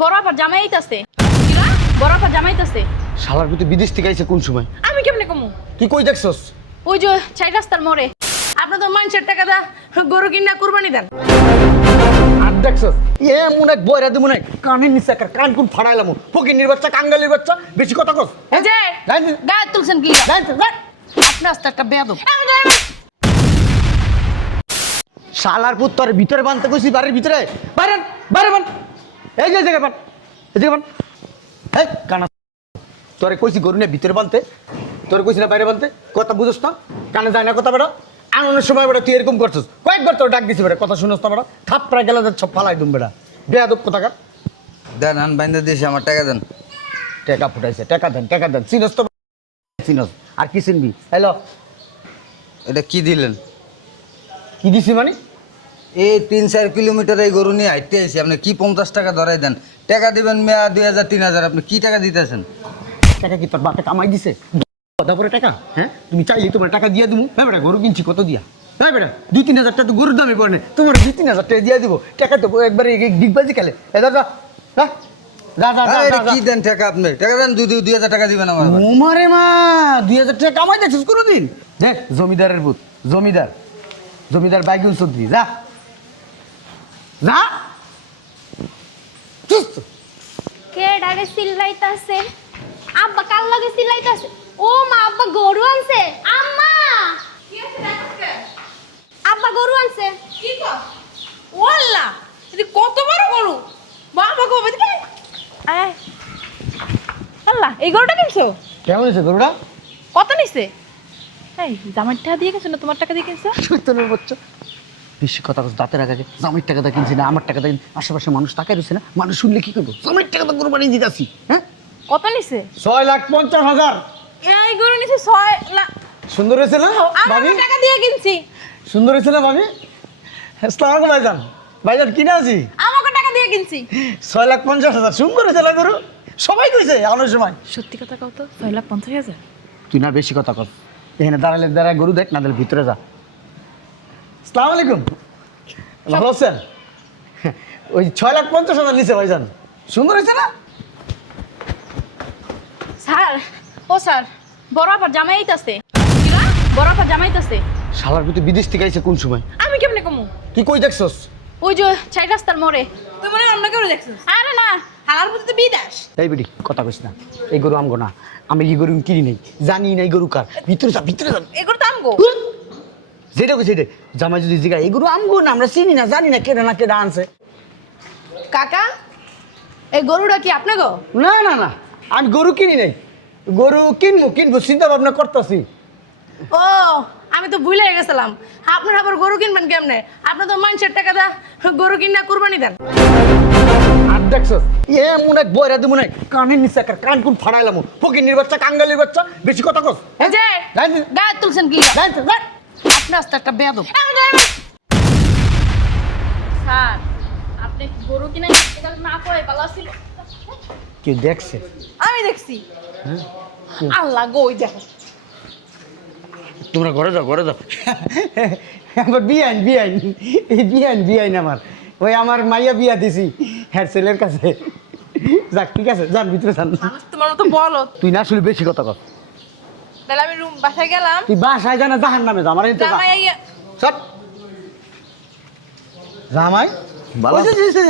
বড় আপার জামাই আইতাছে। বড় আপার জামাই আইতাছে। শালার ভিতরে বিদেশ থেকে আইছে কোন সময়? আমি কেমনে কমু? তুই কই দেখছস? ওই যে চাই রাস্তার মোড়ে। আপনি তো মানুষের টাকা দা গরু কিনা কুরবানি দেন। আর দেখছস এ মনে বয়রা দি মনে কানের নিচে একটা কান কোন ফাড়াইলাম ফকির বাচ্চা কাঙ্গালির বাচ্চা বেশি কথা কস। এই যে জানিস গায়ে তুলছেন কি? জানিস আপনি আস্তে একটা বেয়াদব। শালার পুত তোর ভিতরে বানতে কইছি বাড়ির ভিতরে বাইরে বাইরে বান এই যে জায়গা বান এই জায়গা বান এই কানা তোরে কইছি গরু নিয়ে ভিতরে বানতে তোরে কইছি না বাইরে বানতে কথা বুঝছ না কানে যায় না কথা বেটা আনন্দের সময় বেটা তুই এরকম করছিস কয়েকবার তোর ডাক দিছি বেটা কথা শুনছ না বেটা থাপড়া গেলে সব ফালাই দুম বেটা বেয়াদব কোথাকার দেন আন বাইন্দা দিয়েছি আমার টাকা দেন। টাকা ফুটাইছে টাকা দেন চিনস তো চিনস আর কি চিনবি হ্যালো এটা কি দিলেন? কি দিছি মানে এই 3-4 কিলোমিটার এই গরু নিয়ে হাঁটতে আইছি, আপনি কি 50 টাকা ধরাই দেন? টাকা দিবেন মেয়া 2000-3000, আপনি কি টাকা দিতেছেন? টাকা কি তোর বাপে কামাই দিছে কথা করে টাকা? হ্যাঁ তুমি চাইলে তোমার টাকা দিয়ে দিবো হ্যাঁ বেটা গরু কিনছি কত দিয়া হ্যাঁ বেটা 2-3 হাজার টাকা তো গরুর দামে পড়ে না তোমার 2-3 হাজার টাকা দিয়ে দিব টাকা তো একবারে ডিগবাজি খেলে এ দাদা যা যা যা এটা যা কি দেন টাকা? আপনি টাকা দেন, 2000 টাকা দিবেন আমার। ওমারে মা 2,000 টাকা কামাই দেখছিস কোনোদিন দেখ জমিদারের ভূত জমিদার বাইগুল চৌধুরী যা যা কে ডাকে চিল্লাইতাছে? আব্বা কাল লাগে চিল্লাইতাছে। ও মা, আব্বা গরু আনছে। আম্মা, আব্বা গরু আনছে। কি কর? ওয়াল্লা, এটা কত বড় গরু! বাবা গো বুঝবে? আয়। আল্লাহ, এই গরুটা কিনছো? কেমন হয়েছে গরুটা কত নিছে? এই জামাইর টাকা দিয়ে গেছো না তোমার টাকা দিয়ে কিনছো? শৈতানের বাচ্চা বেশি কথা বলছে দাঁতের আগে জামাইয়ের টাকা কিনছি না আমার টাকা আশেপাশে মানুষ টাকায় রয়েছে না মানুষ শুনলে কি করবো জামাইয়ের টাকা তো কোরবানি দিতেছি হ্যাঁ কত নিছে? 6,50,000 এই গরু নিছে 6 লাখ। সুন্দর হয়েছে না ভাবি আমি টাকা দিয়ে কিনছি। সুন্দর হয়েছে না ভাবি আসসালামু আলাইকুম ভাইজান ভাইজান কিনে আছি আমাকে টাকা দিয়ে কিনছি। 6,50,000 সুন্দর হয়েছে না গরু সবাই কইছে এমন সময় সত্যি কথা কও তো 6,50,000। তুই না বেশি কথা কর এখানে দাঁড়ায় গরু দেখ না দিলে ভিতরে যা আসসালামু আলাইকুম ভালো আছেন ওই 6,50,000 নিচে ভাইজান সুন্দর হয়েছে না স্যার, ও স্যার, বড় আপার জামাই আইতাছে। বড় আপার জামাই আইতাছে। শালার ভিতরে বিদেশ থেকে আইছে কোন সময় আমি কেমনে কমু? তুই কই দেখছস ওই যে চাই রাস্তার মোড়ে। তুই মনে অন্য কেউ দেখছিস? আরে না, হালার প্রতি তো বিদাস। এই বেটি কথা কইস না এই গরু আমগো না আমি এই গরু কিনি নাই জানি না এই গরু কার ভিতরে যা এগুলো তো আমগো। যেটা কইছে এটা জামাই যদি জিগা এই গরু আমগো না আমরা চিনি না জানি না কেডা আনছে কাকা, এই গরুটা কি আপনাগো? না না না আমি গরু কিনি নাই গরু কিনবো চিন্তা ভাবনা করতেছি ও, আমি তো ভুলে গেছিলাম। আপনার আবার গরু কিনবেন কেমনে? আপনি তো মানুষের টাকা দা গরু কিনা কুরবানি দেন। আর দেখছস এ মনে বয়রা দি মনে কানের নিচে একটা কান কোন ফাড়াইলাম ফকির বাচ্চা কাঙ্গালির বাচ্চা বেশি কথা কস এই যে জানিস গায়ে তুলছেন কি? জানিস আপনি আস্তে একটা বেয়াদব। স্যার, আপনি গরু কিনা না পড়ে ভালো ছিল। কেউ দেখছে আমি দেখছি। আল্লাহ গো, ওই দেখো। তোমরা ঘরে যাও আমার বিয়াইন আমার ওই আমার মাইয়া বিয়া দিছি হ্যাঁ ছেলের কাছে যাক ঠিক আছে যান ভিতরে যান মানুষ তোমার মতো বলো। তুই না আসলে বেশি কথা কর তাহলে আমি রুম বাসায় গেলাম। তুই বাসায় জানা জাহান নামে যা আমার এতে জামাই আইয়া সব জামাই ভালো ওই যে,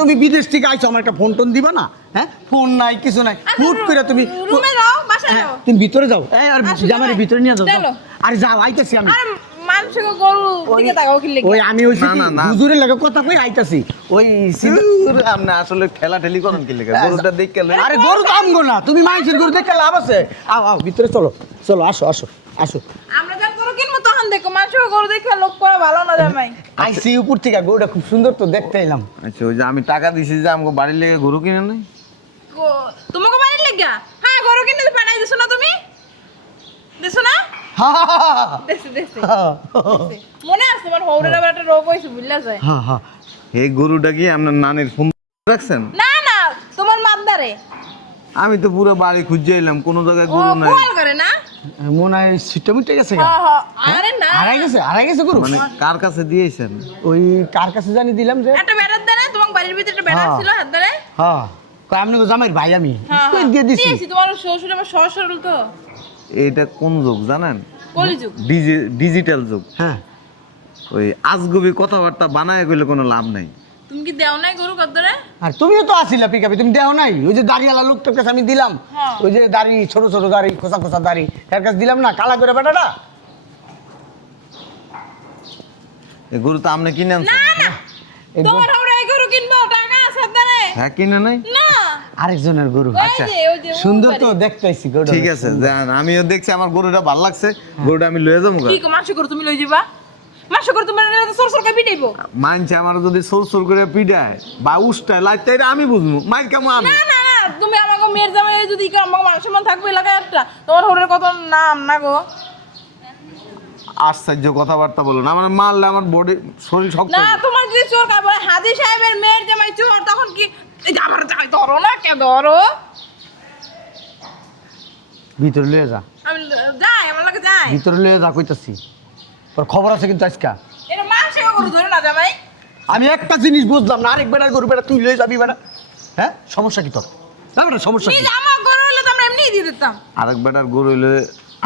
তুমি বিদেশ থেকে আইছো আমার একটা ফোন টোন দিবা না হ্যাঁ ফোন নাই কিছু নাই হুট করে তুমি রুমে যাও, বাসায় হ্যাঁ, যাও। তুমি ভিতরে যাও এই আর আসো, জামাই জামাই। ভিতরে নিয়ে যাও চলো। আর যাও আইতাছি আমি আর মানুষের গরু দিকে তাকাও কি লেগে? ওই আমি ওই না, না। হুজুরের লাগে কথা কই আইতাছি ওই আপনি আসলে ঠেলাঠেলি করেন কি লেগে? গরুটা দেখ গেলে আরে গরু তো আমগো না তুমি মানুষের গরু দেখে লাভ আছে আও ভিতরে চলো আসো আমরা যা গরু কিনবো তখন দেখো, মানুষের গরু দেখে লোক করা ভালো না জামাই। আইসি উপর থেকে গরুটা খুব সুন্দর তো দেখতে এলাম আচ্ছা, ওই যে আমি টাকা দিছি যে আমাকে বাড়ির লেগে গরু কিনে নাই। তোমাকে বাড়ির লেগা? হ্যাঁ, গরু কিনে পাঠাই দিছো না তুমি? দিছো না? দেখছি। মনে আছে তোমার হৌরের আবার একটা রোগ হয়েছে, বুঝলা যায়? এই গরুটা কি আপনার নানির ফোন রাখছেন? না, তোমার মাদ্দারে। আমি তো পুরো বাড়ি খুঁজে এলাম, কোনো জায়গায় গরু নাই। কল করে না? মনে হয় সিটটা মিটে গেছে আরে না, হারাই গেছে গরু মানে কার কাছে দিয়েছেন? ওই কার কাছে জানি দিলাম যে একটা বেড়ার দেয় না তোমাকে বাড়ির বাড়ির ভিতরে একটা বেড়া হ্যাঁ। ছিল হাত ধরে। হ্যাঁ কই আপনি তো জামাইর ভাই আমি হ্যাঁ, কই দিয়ে দিছি দিয়েছি, তোমার শ্বশুর আমার সহজ সরল তো, এটা কোন যুগ জানেন? কলিযুগ। ডিজিটাল যুগ। হ্যাঁ ওই আজগুবি কথাবার্তা বানায় গেলে কোনো লাভ নাই। তুমি কি দেও নাই গরু কত ধরে? আর তুমিও তো আসিলা পিকাপি তুমি দেও নাই ওই যে দাড়িওয়ালা লোকটার কাছে আমি দিলাম হ্যাঁ। ওই যে দাড়ি ছোট ছোট দাড়ি খোসা খোসা দাড়ি এর কাছে দিলাম না কালা করে বেটাটা এই গরু তো আপনি কিনে আনছেন? না না, এই তোমার আমরা এই গরু কিনবো, টাকা আছে হাত ধরে? হ্যাঁ কিনে নাই? না, আরেকজনের গরু ওই যে, ওই যে, ওই সুন্দর তো বাড়ি। দেখতেছি গরুটা ঠিক আছে যান, আমিও দেখছি আমার গরুটা ভালো লাগছে, গরুটা আমি লয়ে যাবো। কি গো, মাংস গরু তুমি লই যাবা? মাংস গরু তোমার সর সর করে পিটাইবো। মানছে আমার যদি সোর সোর করে পিডায় বা উষ্টায় লাইতে এটা আমি বুঝবো, মাইর কেমন আমি? না না না, তুমি আমাকে মেয়ের জামাই যদি কেউ আমাকে মাংস মান থাকবে এলাকায় একটা, তোমার হোরের কত নাম না গো। আশ্চর্য কথাবার্তা বলুন, আমার মারলে আমার বডি শরীর শক্ত না, হয়ে যাবে। তোমার যদি চোর কাপড় হাজি সাহেবের মেয়ের জামাই চোর, তখন কি এই যে আমার জামাই ধরো না, কে ধরো? ভিতরে লয়ে যা আমি যাই, আমার লাগে যাই। ভিতরে লয়ে যা কইতাছি তোর খবর আছে কিন্তু আজকা এটা মাংস গরু ধরে না জামাই। আমি একটা জিনিস বুঝলাম না আরেক বেটার গরু বেটা তুই লয়ে যাবি বেটা হ্যাঁ সমস্যা কি তোর না বেটা সমস্যা কি নিজে আমার গরু হলে তো আমরা এমনিই দিয়ে দিতাম। আরেক বেটার গরু হইলে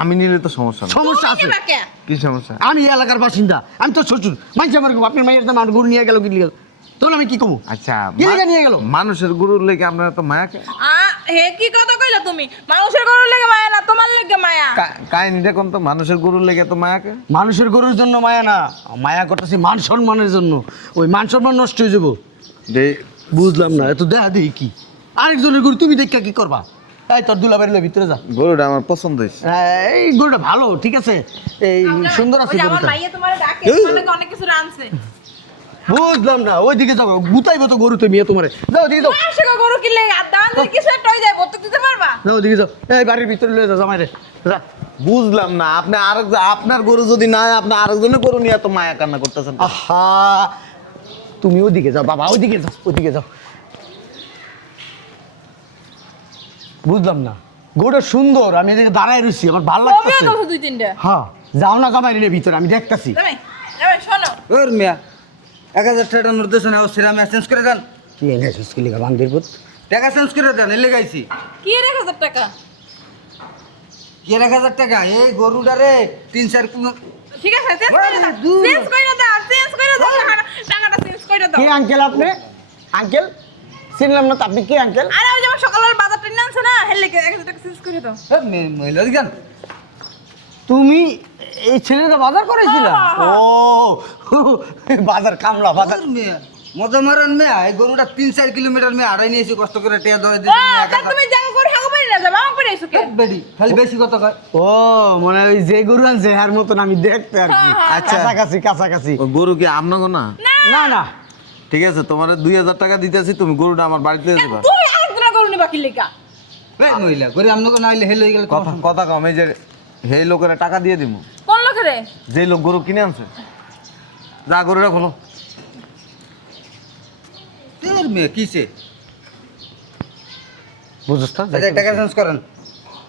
আমি নিলে তো সমস্যা না। সমস্যা তুমি আছে নিবা কে? কি সমস্যা? আমি এই এলাকার বাসিন্দা আমি তো শ্বশুর মাইছে আমার আপনার মায়ের দাম আমার গরু নিয়ে গেল কি গেল তখন আমি কি কমু আচ্ছা, কি লেগে নিয়ে গেল মানুষের গরুর লেগে আপনার তো মায়া হে কি কথা কইলা তুমি? মানুষের গরুর লেগে মায়া না, তোমার লেগে মায়া। কাহিনী দেখুন তো, মানুষের গরুর লেগে তো মায়াকে। মানুষের গরুর জন্য মায়া না মায়া করতেছি মান সম্মানের জন্য ওই মান সম্মান নষ্ট হয়ে যাবো বুঝলাম না এত দেখা দেখি কি আরেকজনের গরু তুমি দেখা কি করবা এই তোর দুলাবাড়ির ভিতরে যা গরুটা আমার পছন্দ হয়েছে। এই গরুটা ভালো ঠিক আছে এই সুন্দর আছে ওই যে আমার গরুটা মাইয়া তোমারে ডাকে, তোমার লাগে অনেক কিছু রানছে। বুঝলাম না ওইদিকে যাও গুতাইবো তো গরু তুমি তোমারে যাও ওদিকে যাও মানুষের গরু কিনলে আর দান দিয়ে কিছু একটা হয়ে যায়, বলতে দিতে পারবা? যাও ওদিকে যাও এই বাড়ির ভিতরে লয়ে যাও জামাই রে যা বুঝলাম না, আপনি আপনার গরু যদি না হয়, আপনি আরেকজনের গরু নিয়ে এত মায়া কান্না করতেছেন। আহা তুমি ওদিকে যাও বাবা ওদিকে যাও ওদিকে যাও বুঝলাম না গরুটা সুন্দর আমি এদিকে দাঁড়ায় রয়েছি আমার ভালো কমিও লাগতেছে তো দুই তিনটা। হ্যাঁ যাও না কামাই রে ভিতরে আমি দেখতাছি জামাই, জামাই শোনো। ওর মিয়া 1000 টাকা নির্দেশন ও সিরামে চেঞ্জ করে দেন, কি এনে সুস্কিলি কা বান্দির পুত টাকা চেঞ্জ করে দেন, এলে গাইছি কি 1000 টাকা? কি 1000 টাকা এই গরুটারে 3-4 কিলো ঠিক আছে, চেঞ্জ করে দাও, চেঞ্জ করে দাও, চেঞ্জ করে দাও, টাকাটা চেঞ্জ করে দাও। কে আঙ্কেল আপনি আঙ্কেল চিনলাম না তো আপনি কে আঙ্কেল আরে ওই যে আমার সকালের বাজার টেনে আনছে না, হেলে 1000 টাকা চেঞ্জ করে দাও। মহিলা দিগান তুমি এই ছেলেটা বাজার করেছিল ও বাজার কামলা বাজার ওর মিয়া মজা মারেন মিয়া এই গরুটা 3-4 কিলোমিটার মিয়া হারাই নিয়েছি কষ্ট করে টিয়া ধরে ও, দিয়েছি তা তুমি যাও করে হাগো পারি না, যাবা আমাকে পারি সুকে। বেডি খালি বেশি কথা কয় ও মানে ওই যে গরু আনছে হার মতন আমি দেখতে আর কি আচ্ছা। কাছাকাছি কাছাকাছি ও গরু কি আপনাকে না? না না ঠিক আছে, তোমার 2000 টাকা দিতেছি, তুমি গরুটা আমার বাড়িতে নিয়ে যাবা। তুমি আরেকজনের গরু নিবা কি লেগা? এই মহিলা গরি আমনকে না হইলে হেল হয়ে গেলে কথা কথা কম, এই যে সেই লোকের টাকা দিয়ে দিব, কোন লোকের? যে লোক গরু কিনে আনছে। যা গরুটা খোলো। তোর মেয়ে কিসে বুঝছ না টাকা চেঞ্জ করেন,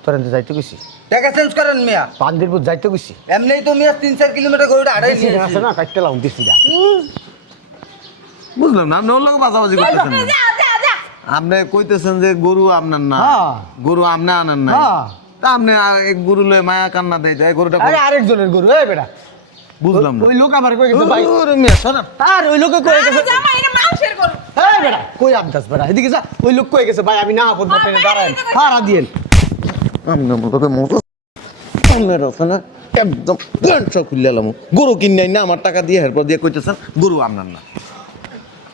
তোর এনতে যাইতে গেছি টাকা চেঞ্জ করেন মিয়া পান্দিরপুর যাইতে গেছি এমনিই তো মিয়া 3-4 কিলোমিটার গরুটা হারাই দেশি নিয়েছি আছে না কাটতে লাও দেশি যা বুঝলাম না, আপনি ওর লোক বাজাবাজি করতেছেন না। যা যা যা। আপনি কইতেছেন যে গরু আপনার না, হ্যাঁ। গরু আপনি আনেন না, হ্যাঁ। তা আপনি এক গরু লয়ে মায়া কান্না দেয় যায় গরুটা আরে আরেকজনের গরু এই বেটা বুঝলাম না। ওই লোক আমার কই গেছে ভাই ওরে মিয়া, সরান। আর ওই লোকে কই আরে গেছে জামাই, এটা মানুষের গরু। এই বেটা কই আবদাস বেটা এদিকে যা ওই লোক কই গেছে ভাই আমি না আপদ বাপে বাইরে দাঁড়াই যেতে কইছে। হারা দিয়েন আপনার মতো আপনার আছে একদম প্যান্ট সব খুলে এলাম, গরু কিনে না আমার টাকা দিয়ে এরপর দিয়ে কইতেছেন গরু আপনার না।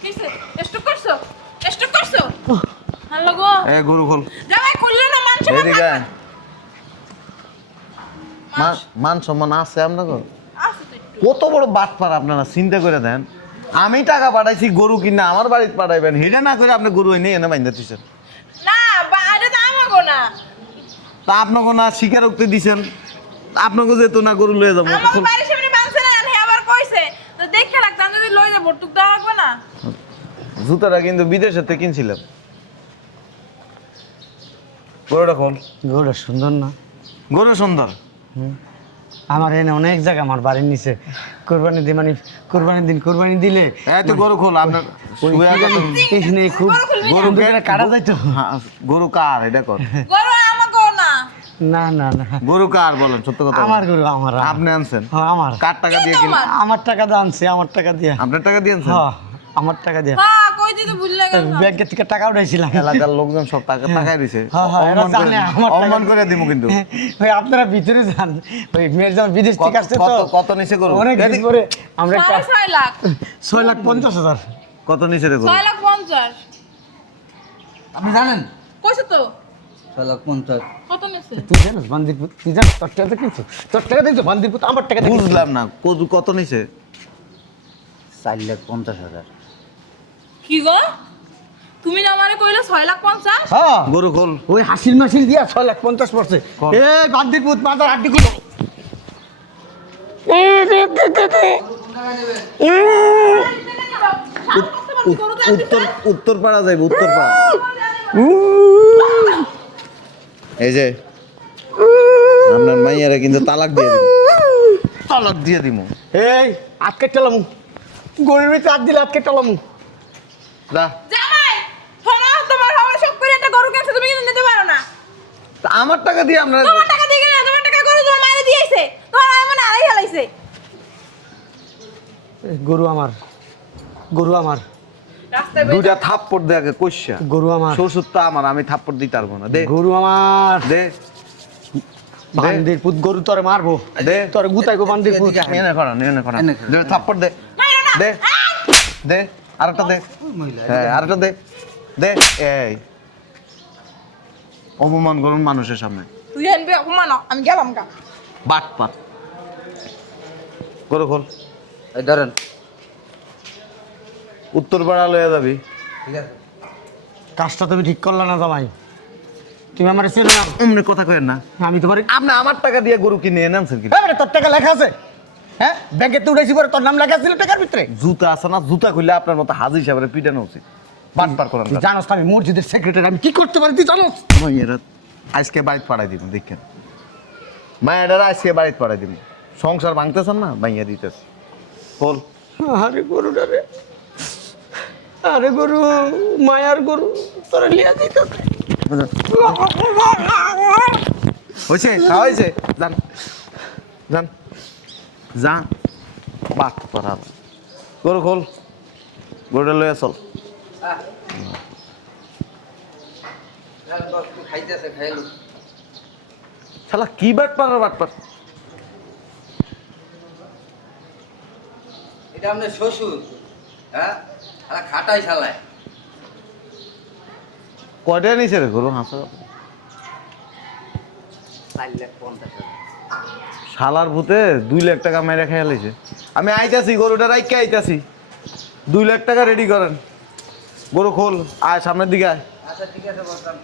কিসে? স্টক করছো? স্টক করছো? হ্যালো গো। এ গরু খোল। জামাই খুললো না, মানুষ আমার এদিকে খাবে। আয়। মান সম্মান আছে আপনাকে? আসো তো একটু। কত বড় বাটপার আপনারা, চিন্তা করে দেন। আমি টাকা পাঠাইছি গরু কিনা আমার বাড়িতে পাঠাইবেন, হেটা না করে আপনি গরু এনে এনে বাইন্ধা দিচ্ছেন। না, এটা তো আমাগো না। তা আপনাকে না স্বীকারোক্তি দিছেন, আপনাকে যেহেতু না গরু লয়ে যাবো। আমাকে বাড়ির সামনে বাঁধছে না, হে আবার কইছে। তো দেখে রাখতাম, যদি লই যাবো, টুক দেওয়া লাগবে না? জুতাটা কিন্তু বিদেশের থেকে কিনছিলাম। গরুটা খোল। গরুটা সুন্দর না গরু সুন্দর, আমার এনে অনেক জায়গা আমার বাড়ির নিচে কোরবানি দিয়ে মানে কোরবানির দিন কোরবানি দিলে এই তো গরু খোল আপনার ওই শুয়ে কি জানি, কথা- এখানে খুব গরু কাটা যাইতো হ্যাঁ, গরু কার এটা কর গরু আমাকেও না। না না না গরু কার বলেন সত্য কথা বলেন। আমার গরু আমার আপনি আনছেন হ্যাঁ আমার কার টাকা দিয়ে কিনে আমার টাকা দিয়ে আনছি আমার টাকা দিয়ে আপনার টাকা দিয়ে আনছেন হ্যাঁ আমার টাকা দিয়ে হ্যাঁ কই দিতে ভুলে গেলাম। ব্যাংকের থেকে টাকা উঠাইছিলাম এলাকার লোকজন সব টাকা টাকাই দিছে হ্যাঁ, হ্যাঁ, এরা অপমান করে জানে দিমু। আমার টাকা- অপমান করে দিব কিন্তু ওই আপনারা ভিতরে যান ওই মেয়ের যখন বিদেশ থেকে আসছে তো কত কত নিচে গরু অনেক দিন এদিক- পরে আমরা 6.5 লাখ। 6,50,000 কত নিচে রে গরু 6,50,000 আপনি জানেন কইছে তো 6,50,000 কত নিছে? তুই জানিস বান্দিরপুর তুই জানিস তোর টাকা দেখছো তোর টাকা দেখছো বান্দিরপুর আমার টাকা দেখছো বুঝলাম না কত নিচে 4,50,000 কি গো তুমি না আমারে কইলে 6,50,000? হ্যাঁ গরু খোল ওই হাসির মাসির দিয়া 6,50,000 পড়ছে কর। এ বান্দিরপুর মাথার হাড্ডি গুলো উত্তর উত্তর পাড়া যাইবে উত্তর পাড়া এই যে আপনার মাইয়ারা কিন্তু তালাক দিয়ে দিব তালাক দিয়ে দিব এই আটকে টেলামু গরিব ভিতরে হাত দিলে আটকে টেলামু যা জামাই শোনো তোমার আমার সব করে একটা গরু কিনছে তুমি কিন্তু নিতে পারো না। তা আমার টাকা দিয়ে আপনারা তোমার টাকা দিয়ে কিনে তোমার টাকা গরু তোমার মায়ের দিয়েছে তোমার মায়ের মনে আড়াই হালাইছে। গরু আমার গরু আমার রাস্তায় বের দুইটা থাপ্পড় দে আগে কইসা গরু আমার শ্বশুর তো আমার আমি থাপ্পড় দিতে পারবো না দে গরু আমার দে বান্দিরপুর গরু তোরে মারবো দে তোরে গুতাইবো বান্দিরপুর এদিকে আয়। এনে করা এনে করা এনে করা। দে থাপ্পড় দে দে দে আরেকটা দে হ্যাঁ আরেকটা দে দে এই অপমান করুন মানুষের সামনে তুই আনবি অপমান আমি গেলাম গা। বাট পাট করে খোল এই ধরেন উত্তর পাড়া লয়ে যাবি ঠিক আছে কাজটা তুমি ঠিক করলে না জামাই তুমি আমার চেনো না অমনি কথা কয়েন না আমি তোমার আপনি আমার টাকা দিয়ে গরু কিনে এনে আনছেন কি এবারে তোর টাকা লেখা আছে হ্যাঁ ব্যাংকে তো উঠাইছি পরে তোর নাম লেখা ছিল টাকার ভিতরে জুতা আছে না জুতা খুললে আপনার মতো হাজি হিসাবে পিটানো উচিত বাট পার করেন তুই জানোস তো আমি মসজিদের সেক্রেটারি আমি কি করতে পারি তুই জানোস মাইয়েরা আজকে বাড়িতে পাঠাই দিব দেখেন মায়েরা আজকে বাড়িতে পাঠাই দিব সংসার ভাঙতেছেন না মাইয়া দিতেছে বল আরে গরুটা রে আরে গরু মায়ার গরু তোরা লিয়া দিত হয়েছে খাওয়া হয়েছে যান যান যান বাট পারা গরু খোল গরুটা লইয়া চল খাইতেছে খাইলো শালা কি বাট পার বাট পার এটা আপনার শ্বশুর হ্যাঁ আর খাটাই শালায় কয়টা নিছে রে গরু হাঁস 4,50,000 শালার ভূতে 2 লাখ টাকা মেরে খেয়ে লাইছে আমি আইতাছি গরুটা রাইকে আইতাছি 2 লাখ টাকা রেডি করেন গরু খোল আয় সামনের দিকে আয় আচ্ছা ঠিক আছে বলতাম